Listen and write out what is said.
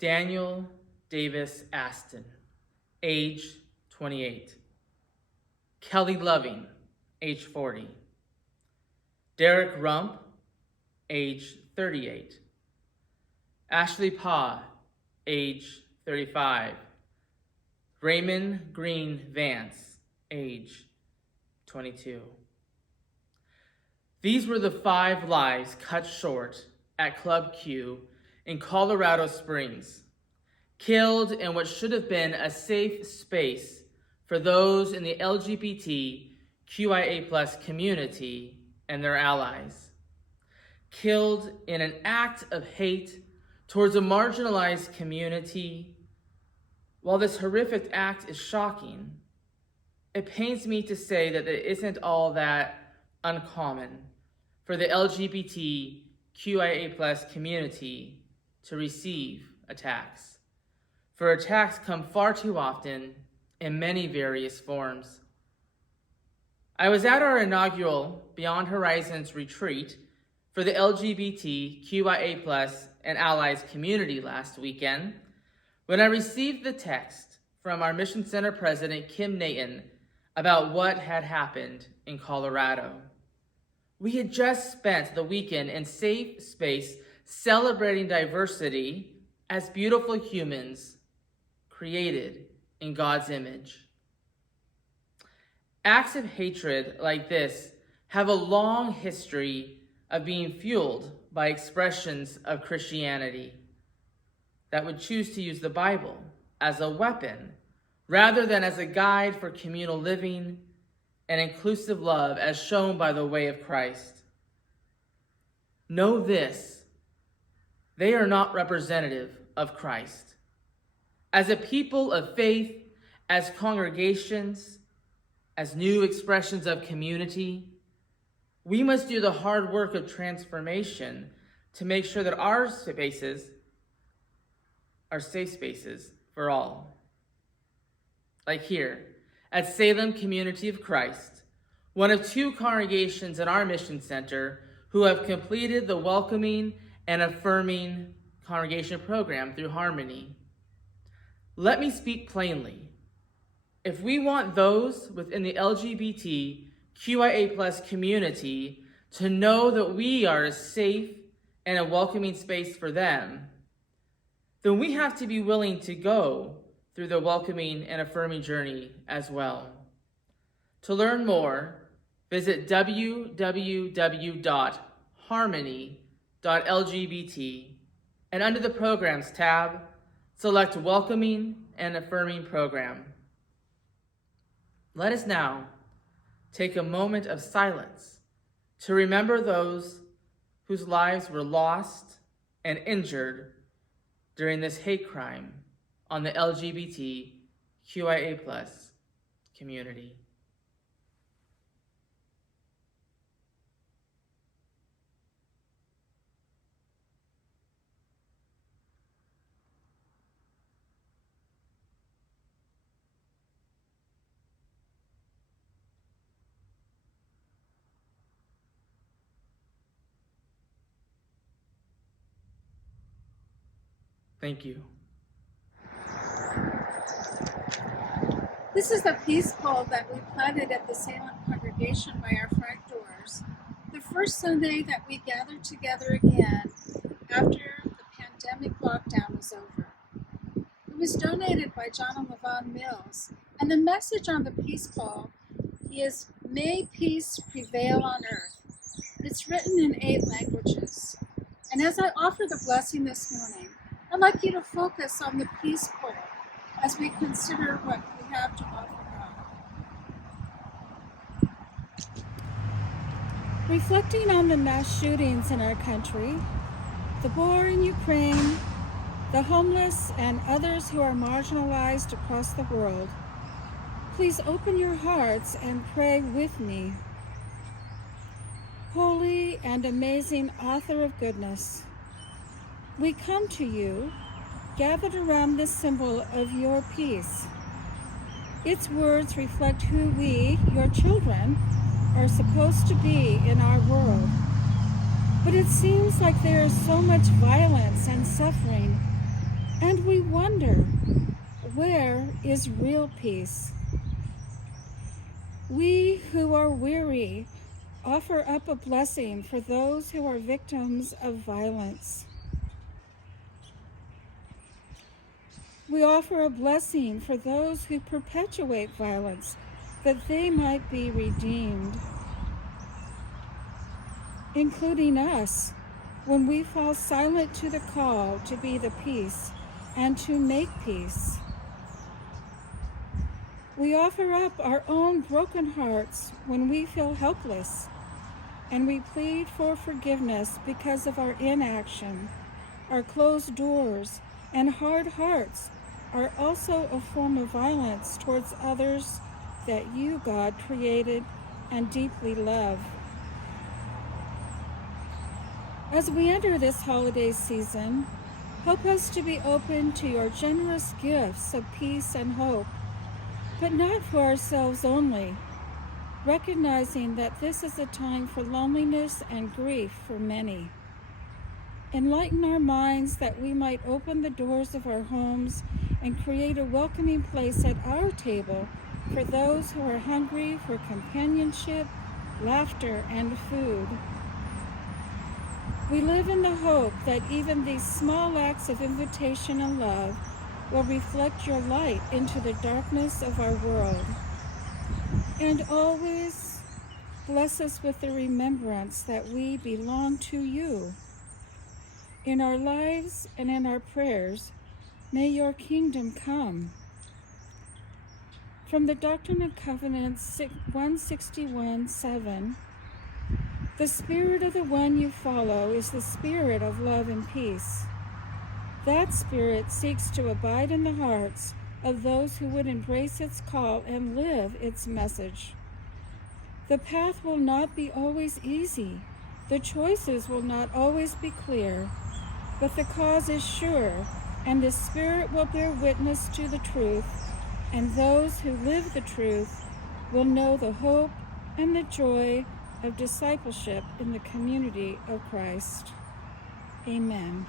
Daniel Davis Aston, age 28. Kelly Loving, age 40. Derek Rump, age 38. Ashley Pa, age 35. Raymond Green Vance, age 22. These were the 5 lives cut short at Club Q in Colorado Springs, killed in what should have been a safe space for those in the LGBTQIA+ community and their allies. Killed in an act of hate towards a marginalized community. While this horrific act is shocking, it pains me to say that it isn't all that uncommon for the LGBTQIA+ community to receive attacks. For attacks come far too often in many various forms. I was at our inaugural Beyond Horizons retreat for the LGBTQIA+ and allies community last weekend when I received the text from our Mission Center President Kim Naton about what had happened in Colorado. We had just spent the weekend in safe space celebrating diversity as beautiful humans created in God's image. Acts of hatred like this have a long history of being fueled by expressions of Christianity that would choose to use the Bible as a weapon rather than as a guide for communal living and inclusive love as shown by the way of Christ. Know this, they are not representative of Christ. As a people of faith, as congregations, as new expressions of community, we must do the hard work of transformation to make sure that our spaces are safe spaces for all. Like here, at Salem Community of Christ, one of 2 congregations in our mission center who have completed the welcoming and affirming congregation program through Harmony. Let me speak plainly. If we want those within the LGBTQIA+ community to know that we are a safe and a welcoming space for them, then we have to be willing to go through the welcoming and affirming journey as well. To learn more, visit www.harmony.lgbt and under the Programs tab, select Welcoming and Affirming Program. Let us now take a moment of silence to remember those whose lives were lost and injured during this hate crime on the LGBTQIA+ community. Thank you. This is the peace pole that we planted at the Salem congregation by our front doors, the first Sunday that we gathered together again after the pandemic lockdown was over. It was donated by John and Levon Mills, and the message on the peace pole is, "May peace prevail on earth." It's written in 8 languages. And as I offer the blessing this morning, I'd like you to focus on the peace pole as we consider what we have to offer God. Reflecting on the mass shootings in our country, the war in Ukraine, the homeless, and others who are marginalized across the world, please open your hearts and pray with me. Holy and amazing author of goodness, we come to you, gathered around this symbol of your peace. Its words reflect who we, your children, are supposed to be in our world. But it seems like there is so much violence and suffering And we wonder, where is real peace? We who are weary offer up a blessing for those who are victims of violence. We offer a blessing for those who perpetuate violence, that they might be redeemed, including us, when we fall silent to the call to be the peace and to make peace. We offer up our own broken hearts when we feel helpless, and we plead for forgiveness because of our inaction. Our closed doors and hard hearts are also a form of violence towards others that you, God, created and deeply love. As we enter this holiday season, help us to be open to your generous gifts of peace and hope, but not for ourselves only, recognizing that this is a time for loneliness and grief for many. Enlighten our minds that we might open the doors of our homes and create a welcoming place at our table for those who are hungry for companionship, laughter, and food. We live in the hope that even these small acts of invitation and love will reflect your light into the darkness of our world. And always bless us with the remembrance that we belong to you. In our lives and in our prayers, may your kingdom come. From the Doctrine and Covenants 161:7, the spirit of the one you follow is the spirit of love and peace. That spirit seeks to abide in the hearts of those who would embrace its call and live its message. The path will not be always easy. The choices will not always be clear, but the cause is sure, and the Spirit will bear witness to the truth, and those who live the truth will know the hope and the joy of discipleship in the community of Christ. Amen.